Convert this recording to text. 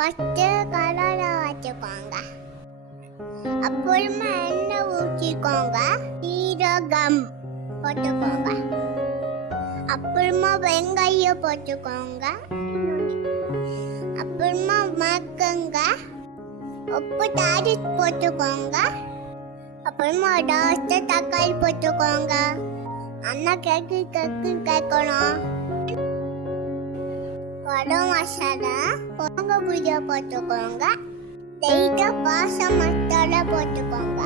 பச்சை கலரை வச்சுக்கோங்க. அப்புறமா எண்ணெய் ஊற்றிக்கோங்க. சீரகம் போட்டுக்கோங்க. அப்புறமா வெங்காயம் போட்டுக்கோங்க. அப்புறமா மக்குங்க. உப்பு தாடி போட்டுக்கோங்க. அப்புறமா தக்காளி போட்டுக்கோங்க. அண்ணா கேட்கணும். கரம் மசாலா பொங்க புளிய போட்டுக்கோங்க. லைட்டா பாச மசாலா போட்டுக்கோங்க.